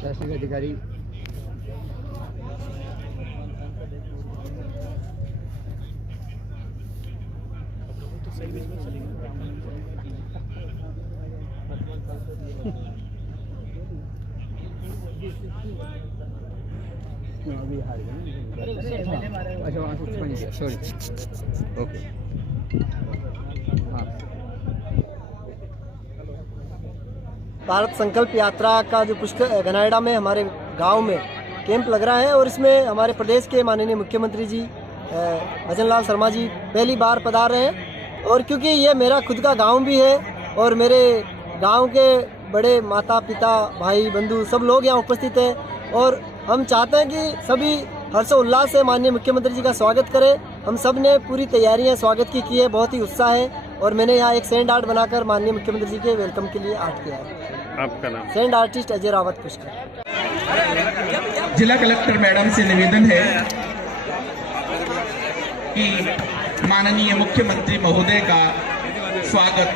प्रशासनिक अधिकारी अभी हार गए। अच्छा वहाँ से बन गया, सॉरी। ओके हाँ। भारत संकल्प यात्रा का जो पुष्कर गनायड़ा में हमारे गांव में कैंप लग रहा है और इसमें हमारे प्रदेश के माननीय मुख्यमंत्री जी भजन लाल शर्मा जी पहली बार पधार रहे हैं। और क्योंकि ये मेरा खुद का गांव भी है और मेरे गांव के बड़े माता पिता भाई बंधु सब लोग यहाँ उपस्थित हैं और हम चाहते हैं कि सभी हर्षोल्लास से माननीय मुख्यमंत्री जी का स्वागत करें। हम सब ने पूरी तैयारियां स्वागत की है, बहुत ही उत्साह है और मैंने यहाँ एक सैंड आर्ट बनाकर माननीय मुख्यमंत्री जी के वेलकम के लिए आर्ट किया है। आपका नाम? Sand artist Ajay Rawat Pushkar. जिला कलेक्टर मैडम से निवेदन है कि माननीय मुख्यमंत्री महोदय का स्वागत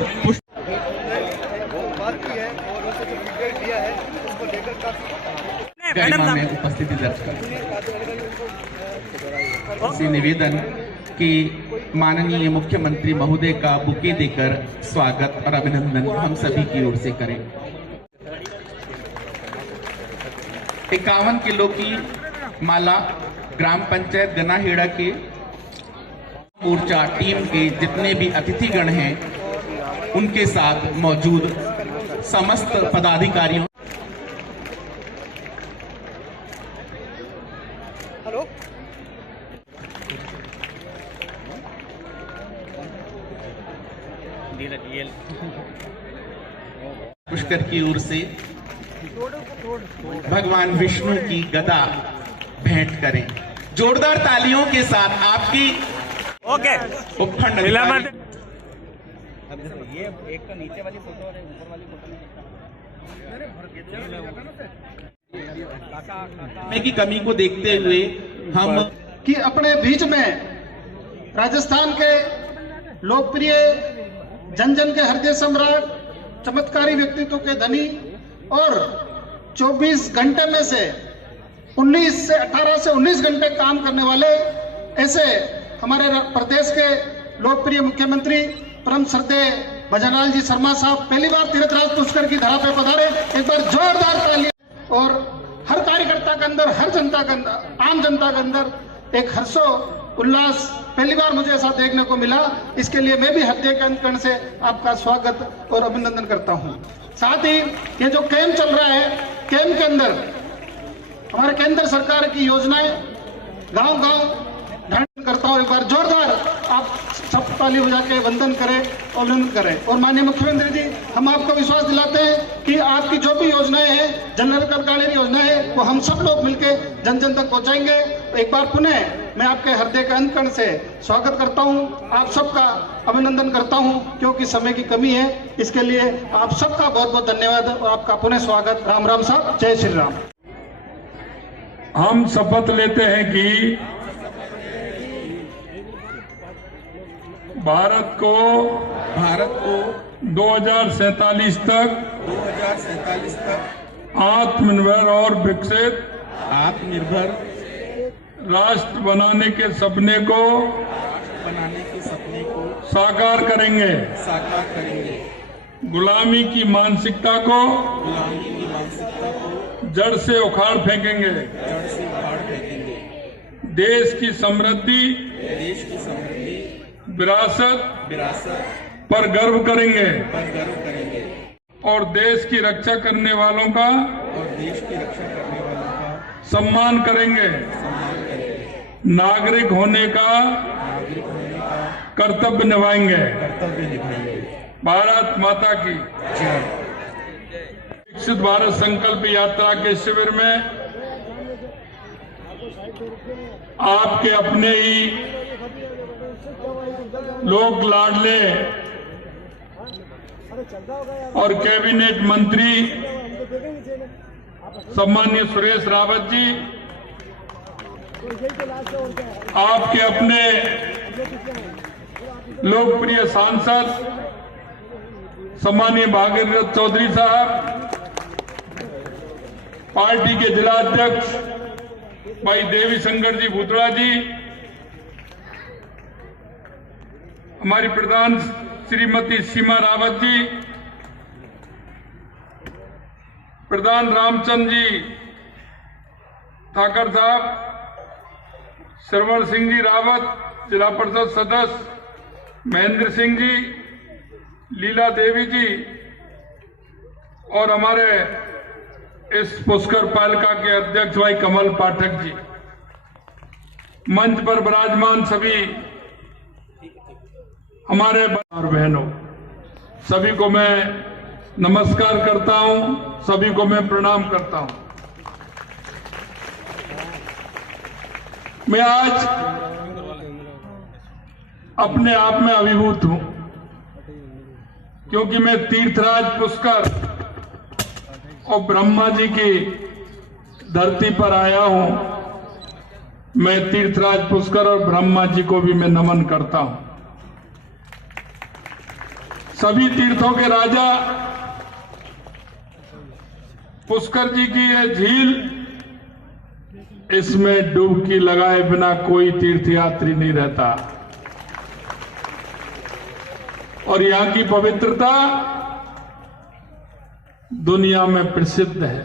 गरिमा में उपस्थिति दर्ज कर इसी निवेदन कि माननीय मुख्यमंत्री महोदय का बुके देकर स्वागत और अभिनंदन हम सभी की ओर से करें। 51 किलो की माला ग्राम पंचायत गनाहेड़ा के मोर्चा टीम के जितने भी अतिथिगण हैं उनके साथ मौजूद समस्त पदाधिकारियों पुष्कर की ओर से भगवान विष्णु की गदा भेंट करें। जोरदार तालियों के साथ आपकी उपखंड ये एक तो नीचे वाली फोटो और ऊपर वाली फोटो की कमी को देखते हुए हम कि अपने बीच में राजस्थान के लोकप्रिय जन जन के हृदय सम्राट चमत्कारी व्यक्तित्व के धनी और 24 घंटे में से 18 से 19 घंटे काम करने वाले ऐसे हमारे प्रदेश के लोकप्रिय मुख्यमंत्री परम श्रद्धेय भजन लाल जी शर्मा साहब पहली बार तीर्थराज पुष्कर की धरा पे पधारे। एक बार जोरदार तालियां। और हर कार्यकर्ता के अंदर, हर जनता के अंदर, आम जनता के अंदर एक हर्षो उल्लास पहली बार मुझे ऐसा देखने को मिला। इसके लिए मैं भी हृदय के अंतकरण से आपका स्वागत और अभिनंदन करता हूं। साथ ही ये जो कैंप चल रहा है, कैंप के अंदर हमारे केंद्र सरकार की योजनाएं गांव गांव करता हूं। एक बार जोरदार आप सब ताली बजा के वंदन करें और अभिनंदन करें। और माननीय मुख्यमंत्री जी, हम आपको विश्वास दिलाते हैं कि आपकी जो भी योजनाएं हैं, जन कल्याण योजना है, वो हम सब लोग मिलकर जन जन तक पहुंचाएंगे। एक बार पुनः मैं आपके हृदय के अंतकरण से स्वागत करता हूं, आप सबका अभिनंदन करता हूं क्योंकि समय की कमी है। इसके लिए आप सबका बहुत बहुत धन्यवाद और आपका पुनः स्वागत। राम राम साहब, जय श्री राम। हम शपथ लेते हैं कि भारत को 2047 तक आत्मनिर्भर और विकसित राष्ट्र बनाने के सपने को साकार करेंगे। गुलामी की मानसिकता को जड़ से उखाड़ फेंकेंगे। देश की समृद्धि विरासत पर गर्व करेंगे और देश की रक्षा करने वालों का सम्मान करेंगे। नागरिक होने का कर्तव्य निभाएंगे। भारत माता की जय। विकसित भारत संकल्प यात्रा के शिविर में आपके अपने ही लोक लाडले और कैबिनेट मंत्री सम्माननीय सुरेश रावत जी, आपके अपने लोकप्रिय सांसद सम्माननीय भागीरथ चौधरी साहब, पार्टी के जिला अध्यक्ष भाई देवी शंकर जी भूतड़ा जी, हमारी प्रधान श्रीमती सीमा रावत जी, प्रधान रामचंद्र जी ठाकर साहब, श्रवण सिंह जी रावत, जिला परिषद सदस्य महेंद्र सिंह जी, लीला देवी जी और हमारे इस पुष्कर पालिका के अध्यक्ष भाई कमल पाठक जी, मंच पर विराजमान सभी हमारे और बहनों, सभी को मैं नमस्कार करता हूं, सभी को मैं प्रणाम करता हूं। मैं आज अपने आप में अभिभूत हूं, क्योंकि मैं तीर्थराज पुष्कर और ब्रह्मा जी की धरती पर आया हूं। मैं तीर्थराज पुष्कर और ब्रह्मा जी को भी मैं नमन करता हूं। सभी तीर्थों के राजा पुष्कर जी की यह झील, इसमें डुबकी लगाए बिना कोई तीर्थयात्री नहीं रहता और यहां की पवित्रता दुनिया में प्रसिद्ध है।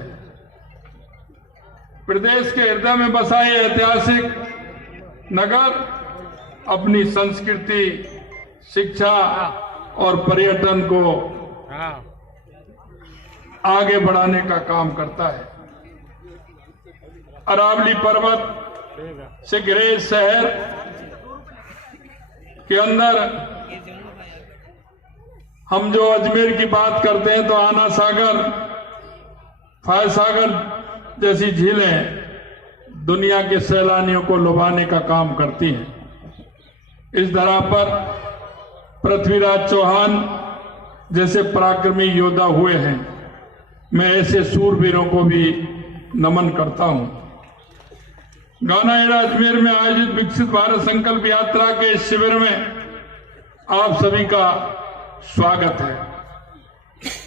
प्रदेश के हृदय में बसा ये ऐतिहासिक नगर अपनी संस्कृति, शिक्षा और पर्यटन को आगे बढ़ाने का काम करता है। अरावली पर्वत से घिरे शहर के अंदर हम जो अजमेर की बात करते हैं तो आना सागर, फाय सागर जैसी झीलें दुनिया के सैलानियों को लुभाने का काम करती हैं। इस धरा पर पृथ्वीराज चौहान जैसे पराक्रमी योद्धा हुए हैं। मैं ऐसे सूरवीरों को भी नमन करता हूं। गानाहेड़ा अजमेर में आयोजित विकसित भारत संकल्प यात्रा के इस शिविर में आप सभी का स्वागत है।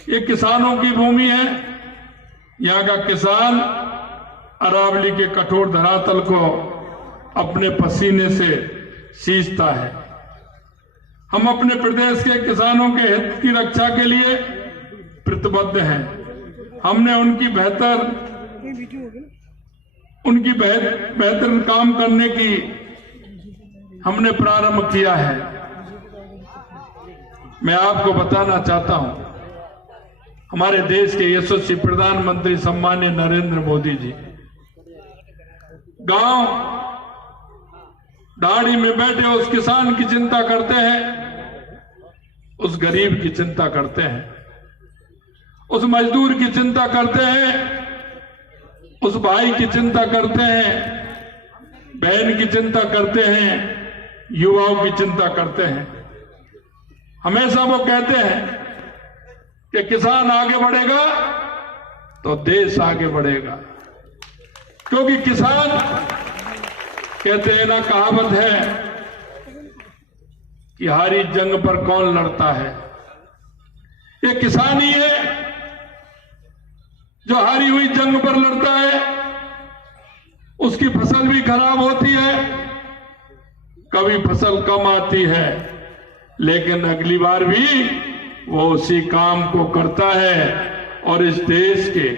ये किसानों की भूमि है। यहाँ का किसान अरावली के कठोर धरातल को अपने पसीने से सींचता है। हम अपने प्रदेश के किसानों के हित की रक्षा के लिए प्रतिबद्ध हैं। हमने उनकी बेहतर काम करने की हमने प्रारंभ किया है। मैं आपको बताना चाहता हूं, हमारे देश के यशस्वी प्रधानमंत्री सम्माननीय नरेंद्र मोदी जी गांव दाढ़ी में बैठे उस किसान की चिंता करते हैं, उस गरीब की चिंता करते हैं, उस मजदूर की चिंता करते हैं, उस भाई की चिंता करते हैं, बहन की चिंता करते हैं, युवाओं की चिंता करते हैं। हमेशा वो कहते हैं कि किसान आगे बढ़ेगा तो देश आगे बढ़ेगा, क्योंकि किसान कहते हैं ना, कहावत है कि हारी जंग पर कौन लड़ता है। ये किसान ही है जो हारी हुई जंग पर लड़ता है। उसकी फसल भी खराब होती है, कभी फसल कम आती है, लेकिन अगली बार भी वो उसी काम को करता है और इस देश के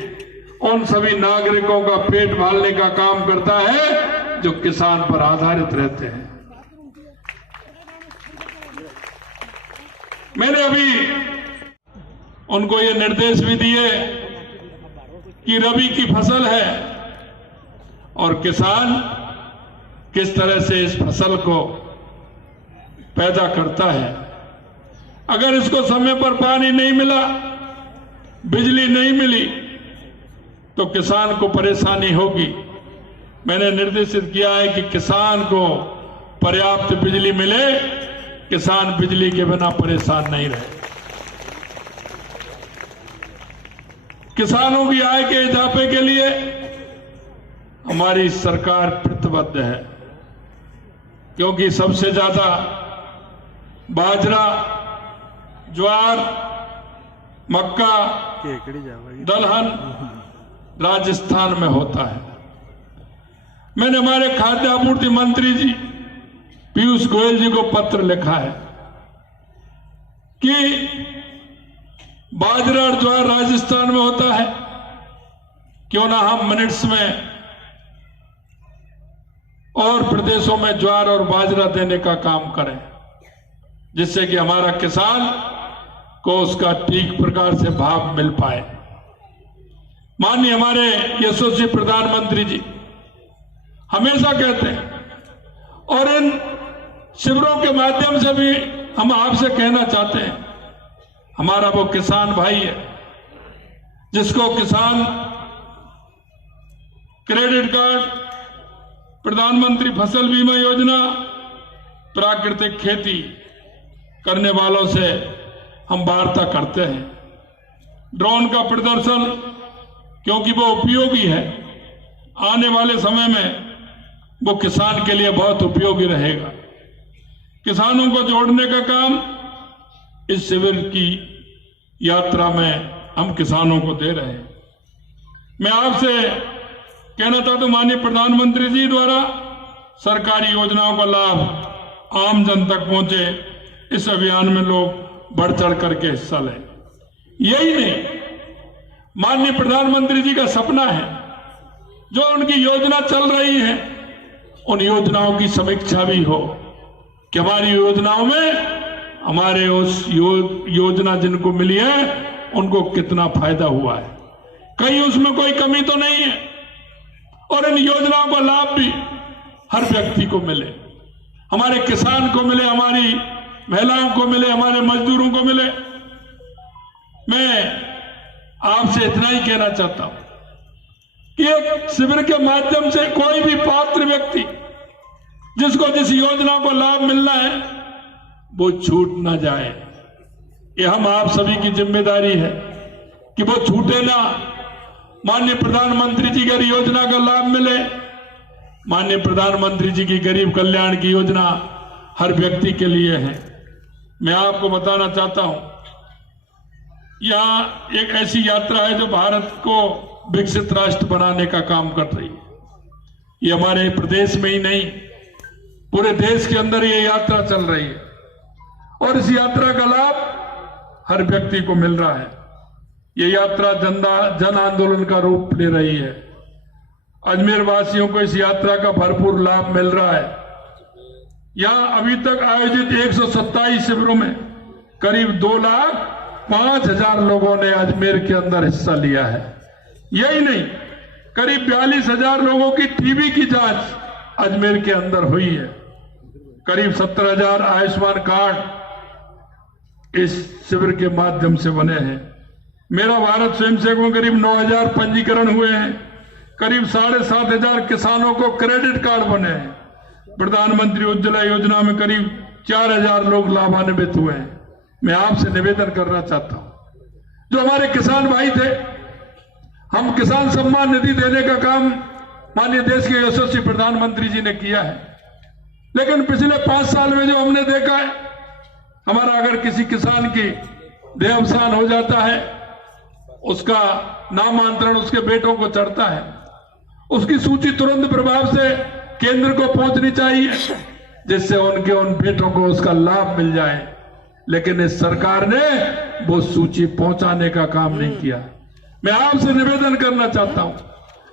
उन सभी नागरिकों का पेट पालने का काम करता है जो किसान पर आधारित रहते हैं। मैंने अभी उनको ये निर्देश भी दिए कि रबी की फसल है और किसान किस तरह से इस फसल को पैदा करता है। अगर इसको समय पर पानी नहीं मिला, बिजली नहीं मिली, तो किसान को परेशानी होगी। मैंने निर्देशित किया है कि किसान को पर्याप्त बिजली मिले, किसान बिजली के बिना परेशान नहीं रहे। किसानों की आय के इजाफे के लिए हमारी सरकार प्रतिबद्ध है, क्योंकि सबसे ज्यादा बाजरा, ज्वार, मक्का, दलहन राजस्थान में होता है। मैंने हमारे खाद्य आपूर्ति मंत्री जी पीयूष गोयल जी को पत्र लिखा है कि बाजरा और ज्वार राजस्थान में होता है, क्यों ना हम मिनट्स में और प्रदेशों में ज्वार और बाजरा देने का काम करें, जिससे कि हमारा किसान को उसका ठीक प्रकार से भाव मिल पाए। माननीय हमारे यशस्वी प्रधानमंत्री जी हमेशा कहते हैं, और इन शिविरों के माध्यम से भी हम आपसे कहना चाहते हैं, हमारा वो किसान भाई है जिसको किसान क्रेडिट कार्ड, प्रधानमंत्री फसल बीमा योजना, प्राकृतिक खेती करने वालों से हम वार्ता करते हैं। ड्रोन का प्रदर्शन, क्योंकि वो उपयोगी है, आने वाले समय में वो किसान के लिए बहुत उपयोगी रहेगा। किसानों को जोड़ने का काम इस शिविर की यात्रा में हम किसानों को दे रहे हैं। मैं आपसे कहना चाहता हूं, माननीय प्रधानमंत्री जी द्वारा सरकारी योजनाओं का लाभ आम जन तक पहुंचे, इस अभियान में लोग बढ़ चढ़ करके हिस्सा लें। यही नहीं, माननीय प्रधानमंत्री जी का सपना है, जो उनकी योजना चल रही है उन योजनाओं की समीक्षा भी हो कि हमारी योजनाओं में हमारे उस योजना जिनको मिली है उनको कितना फायदा हुआ है, कहीं उसमें कोई कमी तो नहीं है, और इन योजनाओं का लाभ भी हर व्यक्ति को मिले, हमारे किसान को मिले, हमारी महिलाओं को मिले, हमारे मजदूरों को मिले। मैं आपसे इतना ही कहना चाहता हूं कि एक शिविर के माध्यम से कोई भी पात्र व्यक्ति जिसको जिस योजना को लाभ मिलना है वो छूट ना जाए। ये हम आप सभी की जिम्मेदारी है कि वो छूटे ना। माननीय प्रधानमंत्री जी की योजना का लाभ मिले। माननीय प्रधानमंत्री जी की गरीब कल्याण की योजना हर व्यक्ति के लिए है। मैं आपको बताना चाहता हूं, यहां एक ऐसी यात्रा है जो भारत को विकसित राष्ट्र बनाने का काम कर रही है। ये हमारे प्रदेश में ही नहीं, पूरे देश के अंदर ये यात्रा चल रही है, और इस यात्रा का लाभ हर व्यक्ति को मिल रहा है। ये यात्रा जन आंदोलन का रूप ले रही है। अजमेर वासियों को इस यात्रा का भरपूर लाभ मिल रहा है। यहां अभी तक आयोजित 127 शिविरों में करीब 2,05,000 लोगों ने अजमेर के अंदर हिस्सा लिया है। यही नहीं, करीब 42,000 लोगों की टीबी की जांच अजमेर के अंदर हुई है। करीब 17,000 आयुष्मान कार्ड इस शिविर के माध्यम से बने हैं। मेरा भारत स्वयंसेवकों में करीब 9,000 पंजीकरण हुए हैं। करीब 7,500 किसानों को क्रेडिट कार्ड बने हैं। प्रधानमंत्री उज्ज्वला योजना में करीब 4,000 लोग लाभान्वित हुए हैं। मैं आपसे निवेदन करना चाहता हूं, जो हमारे किसान भाई थे, हम किसान सम्मान निधि देने का काम माननीय देश के यशस्वी प्रधानमंत्री जी ने किया है। लेकिन पिछले 5 साल में जो हमने देखा है, हमारा अगर किसी किसान की देहावसान हो जाता है, उसका नामांतरण उसके बेटों को चढ़ता है, उसकी सूची तुरंत प्रभाव से केंद्र को पहुंचनी चाहिए, जिससे उन बेटों को उसका लाभ मिल जाए। लेकिन इस सरकार ने वो सूची पहुंचाने का काम नहीं किया। मैं आपसे निवेदन करना चाहता हूं,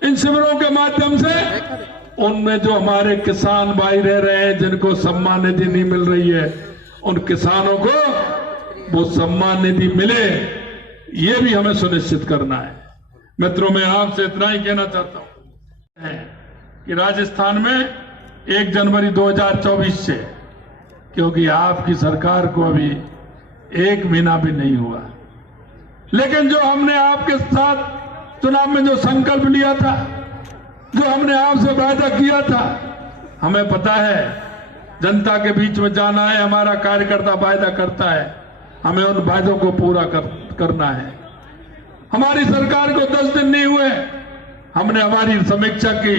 इन शिविरों के माध्यम से उनमें जो हमारे किसान भाई रह रहे हैं, जिनको सम्मान निधि नहीं मिल रही है, उन किसानों को वो सम्मान निधि मिले, ये भी हमें सुनिश्चित करना है। मित्रों, मैं आपसे इतना ही कहना चाहता हूं कि राजस्थान में 1 जनवरी 2024 से, क्योंकि आपकी सरकार को अभी 1 महीना भी नहीं हुआ, लेकिन जो हमने आपके साथ चुनाव में जो संकल्प लिया था, जो हमने आपसे वादा किया था, हमें पता है जनता के बीच में जाना है, हमारा कार्यकर्ता वादा करता है, हमें उन वादों को पूरा करना है। हमारी सरकार को 10 दिन नहीं हुए, हमने हमारी समीक्षा की,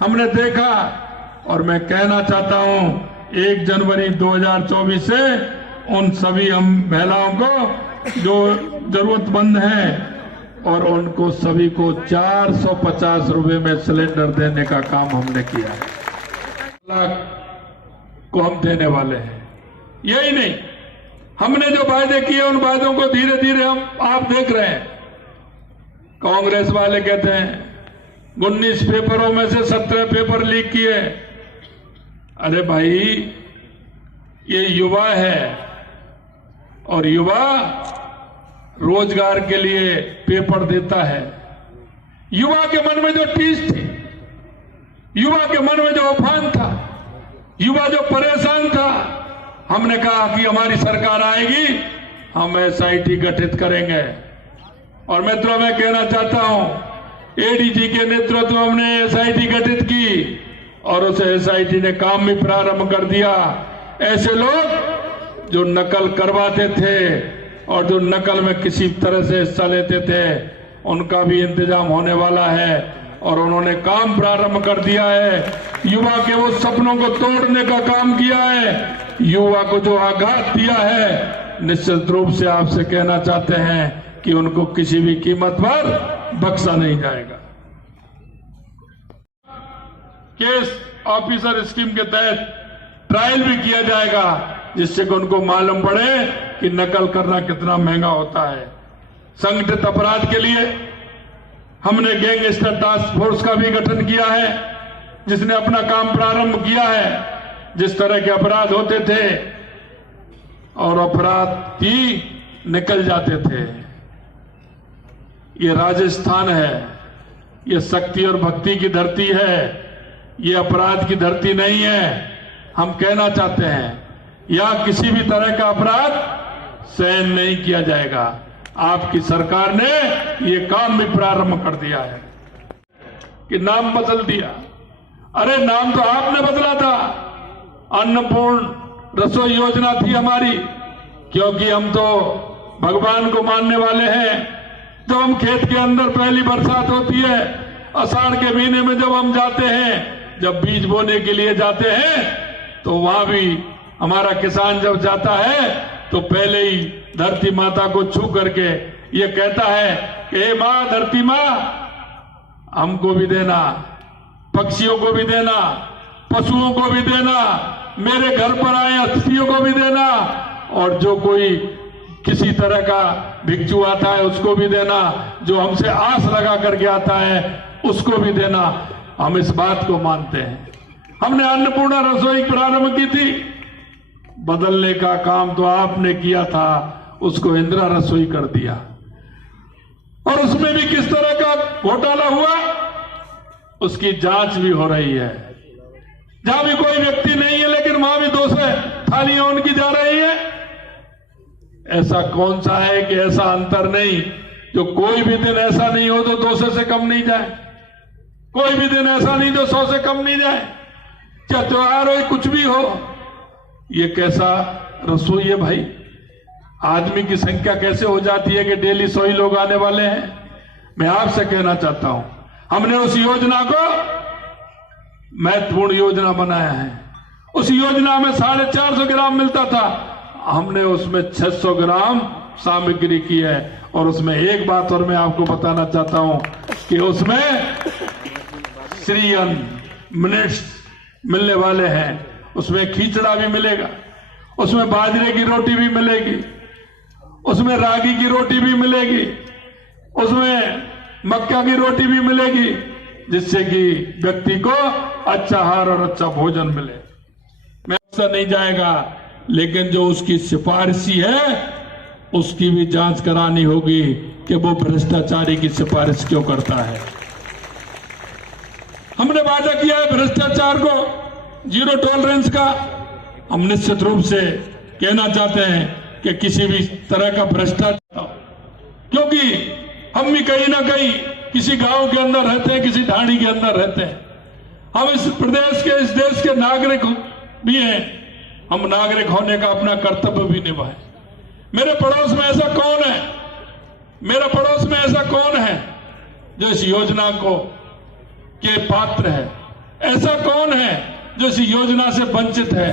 हमने देखा, और मैं कहना चाहता हूं 1 जनवरी 2024 से उन सभी हम महिलाओं को जो जरूरतमंद हैं और उनको सभी को 450 रुपए में सिलेंडर देने का काम हमने किया है। लाख को हम देने वाले हैं। यही नहीं, हमने जो वायदे किए उन वायदों को धीरे धीरे आप देख रहे हैं। कांग्रेस वाले कहते हैं 19 पेपरों में से 17 पेपर लीक किए। अरे भाई, ये युवा है और युवा रोजगार के लिए पेपर देता है। युवा के मन में जो टीस थी, युवा के मन में जो उफान था, युवा जो परेशान था, हमने कहा कि हमारी सरकार आएगी, हम एसआईटी गठित करेंगे। और मित्रों, मैं कहना चाहता हूं, एडीजी के नेतृत्व में हमने एसआईटी गठित की और उस एसआईटी ने काम भी प्रारंभ कर दिया। ऐसे लोग जो नकल करवाते थे और जो नकल में किसी तरह से हिस्सा लेते थे, उनका भी इंतजाम होने वाला है और उन्होंने काम प्रारंभ कर दिया है। युवा के वो सपनों को तोड़ने का काम किया है। युवा को जो आघात दिया है, निश्चित रूप से आपसे कहना चाहते हैं कि उनको किसी भी कीमत पर बख्शा नहीं जाएगा। केस ऑफिसर स्कीम के तहत ट्रायल भी किया जाएगा, जिससे कि उनको मालूम पड़े कि नकल करना कितना महंगा होता है। संगठित अपराध के लिए हमने गैंगस्टर टास्क फोर्स का भी गठन किया है, जिसने अपना काम प्रारंभ किया है। जिस तरह के अपराध होते थे और अपराधी निकल जाते थे। ये राजस्थान है, ये शक्ति और भक्ति की धरती है, ये अपराध की धरती नहीं है। हम कहना चाहते हैं, यहां किसी भी तरह का अपराध सहन नहीं किया जाएगा। आपकी सरकार ने ये काम भी प्रारंभ कर दिया है कि नाम बदल दिया। अरे नाम तो आपने बदला था, अन्नपूर्ण रसोई योजना थी हमारी, क्योंकि हम तो भगवान को मानने वाले हैं। तो हम खेत के अंदर पहली बरसात होती है, आषाढ़ के महीने में जब हम जाते हैं, जब बीज बोने के लिए जाते हैं, तो वहां भी हमारा किसान जब जाता है तो पहले ही धरती माता को छू करके ये कहता है कि हे मां, धरती मां, हमको भी देना, पक्षियों को भी देना, पशुओं को भी देना, मेरे घर पर आए अतिथियों को भी देना, और जो कोई किसी तरह का भिक्षु आता है उसको भी देना, जो हमसे आस लगा करके आता है उसको भी देना। हम इस बात को मानते हैं। हमने अन्नपूर्णा रसोई प्रारंभ की थी, बदलने का काम तो आपने किया था, उसको इंदिरा रसोई कर दिया। और उसमें भी किस तरह का घोटाला हुआ, उसकी जांच भी हो रही है। जहां भी कोई व्यक्ति नहीं है, लेकिन वहां भी 200 थालियां उनकी जा रही है। ऐसा कौन सा है कि ऐसा अंतर नहीं, जो कोई भी दिन ऐसा नहीं हो तो 200 से कम नहीं जाए, कोई भी दिन ऐसा नहीं जो 100 से कम नहीं जाए, चाहे त्योहार हो, कुछ भी हो। ये कैसा रसोई है भाई? आदमी की संख्या कैसे हो जाती है कि डेली 100 ही लोग आने वाले हैं? मैं आपसे कहना चाहता हूं, हमने उस योजना को महत्वपूर्ण योजना बनाया है। उस योजना में 450 ग्राम मिलता था, हमने उसमें 600 ग्राम सामग्री की है। और उसमें एक बात और मैं आपको बताना चाहता हूं कि उसमें श्री अन्न मिनट्स मिलने वाले हैं, उसमें खिचड़ा भी मिलेगा, उसमें बाजरे की रोटी भी मिलेगी, उसमें रागी की रोटी भी मिलेगी, उसमें मक्का की रोटी भी मिलेगी, जिससे कि व्यक्ति को अच्छा आहार और अच्छा भोजन मिले। मैं ऐसा नहीं जाएगा, लेकिन जो उसकी सिफारिशी है उसकी भी जांच करानी होगी कि वो भ्रष्टाचारी की सिफारिश क्यों करता है। हमने वादा किया है भ्रष्टाचार को जीरो टॉलरेंस का। हम निश्चित रूप से कहना चाहते हैं कि किसी भी तरह का भ्रष्टाचार, क्योंकि हम भी कहीं ना कहीं किसी गांव के अंदर रहते हैं, किसी ढाणी के अंदर रहते हैं। हम इस प्रदेश के, इस देश के नागरिक भी हैं। हम नागरिक होने का अपना कर्तव्य भी निभाएं। मेरे पड़ोस में ऐसा कौन है, मेरे पड़ोस में ऐसा कौन है जो इस योजना को के पात्र है? ऐसा कौन है जो इस योजना से वंचित है?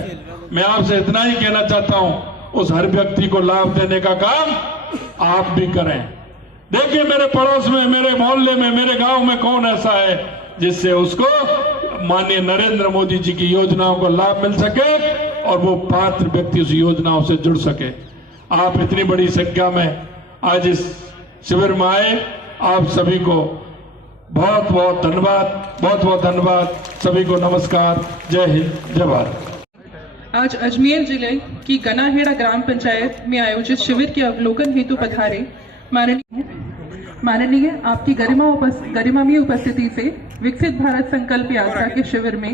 मैं आपसे इतना ही कहना चाहता हूं, उस हर व्यक्ति को लाभ देने का काम आप भी करें। देखिए मेरे पड़ोस में, मेरे मोहल्ले में, मेरे गांव में कौन ऐसा है जिससे उसको माननीय नरेंद्र मोदी जी की योजनाओं का लाभ मिल सके और वो पात्र व्यक्ति उस योजनाओं से जुड़ सके। आप इतनी बड़ी संख्या में आज इस शिविर में आए, आप सभी को बहुत बहुत धन्यवाद, बहुत बहुत धन्यवाद। सभी को नमस्कार, जय हिंद, जय भारत। आज अजमेर जिले की गनाहेड़ा ग्राम पंचायत में आयोजित शिविर के अवलोकन हेतु पधारे माननीय आपकी गरिमामयी उपस्थिति से विकसित भारत संकल्प यात्रा के शिविर में